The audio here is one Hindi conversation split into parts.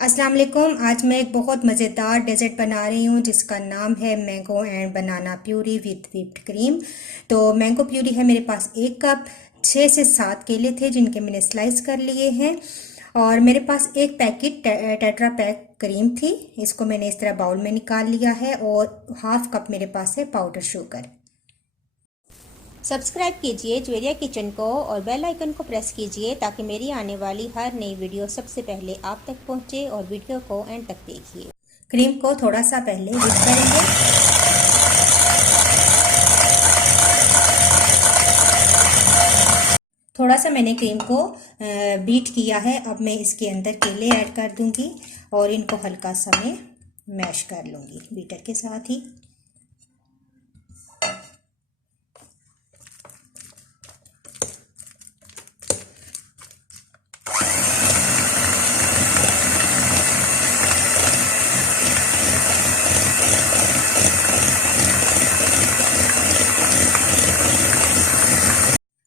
अस्सलाम वालेकुम। आज मैं एक बहुत मज़ेदार डेजर्ट बना रही हूँ जिसका नाम है mango and banana puree with whipped cream. तो मैंगो प्यूरी है मेरे पास 1 कप। 6 से 7 केले थे जिनके मैंने स्लाइस कर लिए हैं। और मेरे पास एक पैकेट टेट्रा पैक क्रीम थी। इसको मैंने इस तरह बाउल में निकाल लिया है। और हाफ कप मेरे पास है पाउडर शुगर। सब्सक्राइब कीजिए ज्वेरिया किचन को और बेल आइकन को प्रेस कीजिए ताकि मेरी आने वाली हर नई वीडियो सबसे पहले आप तक पहुंचे। और वीडियो को एंड तक देखिए। क्रीम को थोड़ा सा पहले व्हिप करेंगे। थोड़ा सा मैंने क्रीम को बीट किया है। अब मैं इसके अंदर केले ऐड कर दूंगी और इनको हल्का सा मैं मैश कर लूंगी बीटर के साथ ही।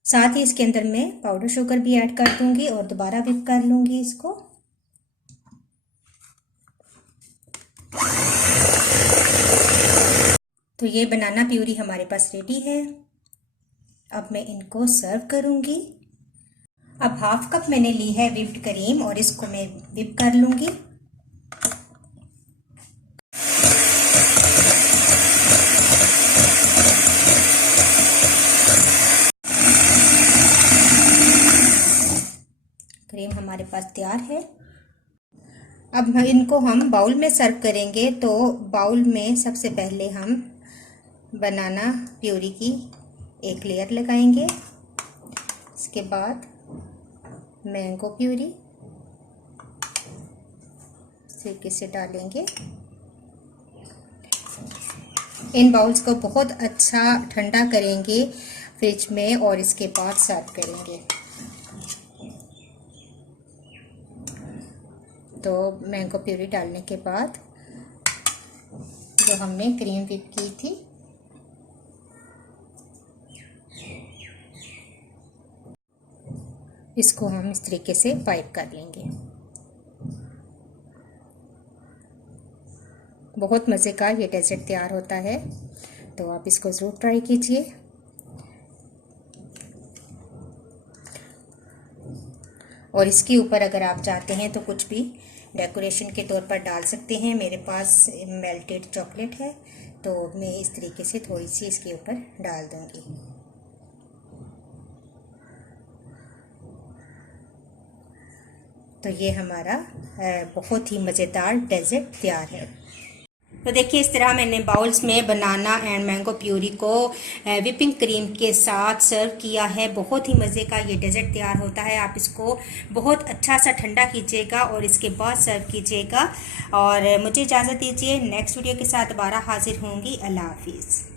साथ ही इसके अंदर मैं पाउडर शुगर भी ऐड कर दूंगी और दोबारा व्हिप कर लूंगी इसको। तो ये बनाना प्यूरी हमारे पास रेडी है। अब मैं इनको सर्व करूंगी। अब हाफ कप मैंने ली है व्हिप्ड क्रीम और इसको मैं व्हिप कर लूंगी। क्रीम हमारे पास तैयार है। अब इनको हम बाउल में सर्व करेंगे। तो बाउल में सबसे पहले हम बनाना प्यूरी की एक लेयर लगाएंगे। इसके बाद मैंगो प्यूरी सिरके से डालेंगे। इन बाउल्स को बहुत अच्छा ठंडा करेंगे फ्रिज में और इसके बाद सर्व करेंगे। तो मैंगो प्यूरी डालने के बाद जो हमने क्रीम व्हिप की थी इसको हम इस तरीके से पाइप कर लेंगे। बहुत मज़े का ये डेजर्ट तैयार होता है। तो आप इसको ज़रूर ट्राई कीजिए। और इसके ऊपर अगर आप चाहते हैं तो कुछ भी डेकोरेशन के तौर पर डाल सकते हैं। मेरे पास मेल्टेड चॉकलेट है तो मैं इस तरीके से थोड़ी सी इसके ऊपर डाल दूंगी। तो ये हमारा बहुत ही मज़ेदार डेजर्ट तैयार है। तो देखिए इस तरह मैंने बाउल्स में बनाना एंड मैंगो प्यूरी को व्हिपिंग क्रीम के साथ सर्व किया है। बहुत ही मज़े का ये डेजर्ट तैयार होता है। आप इसको बहुत अच्छा सा ठंडा कीजिएगा और इसके बाद सर्व कीजिएगा। और मुझे इजाज़त दीजिए, नेक्स्ट वीडियो के साथ दोबारा हाजिर होंगी। अल्लाह हाफिज़।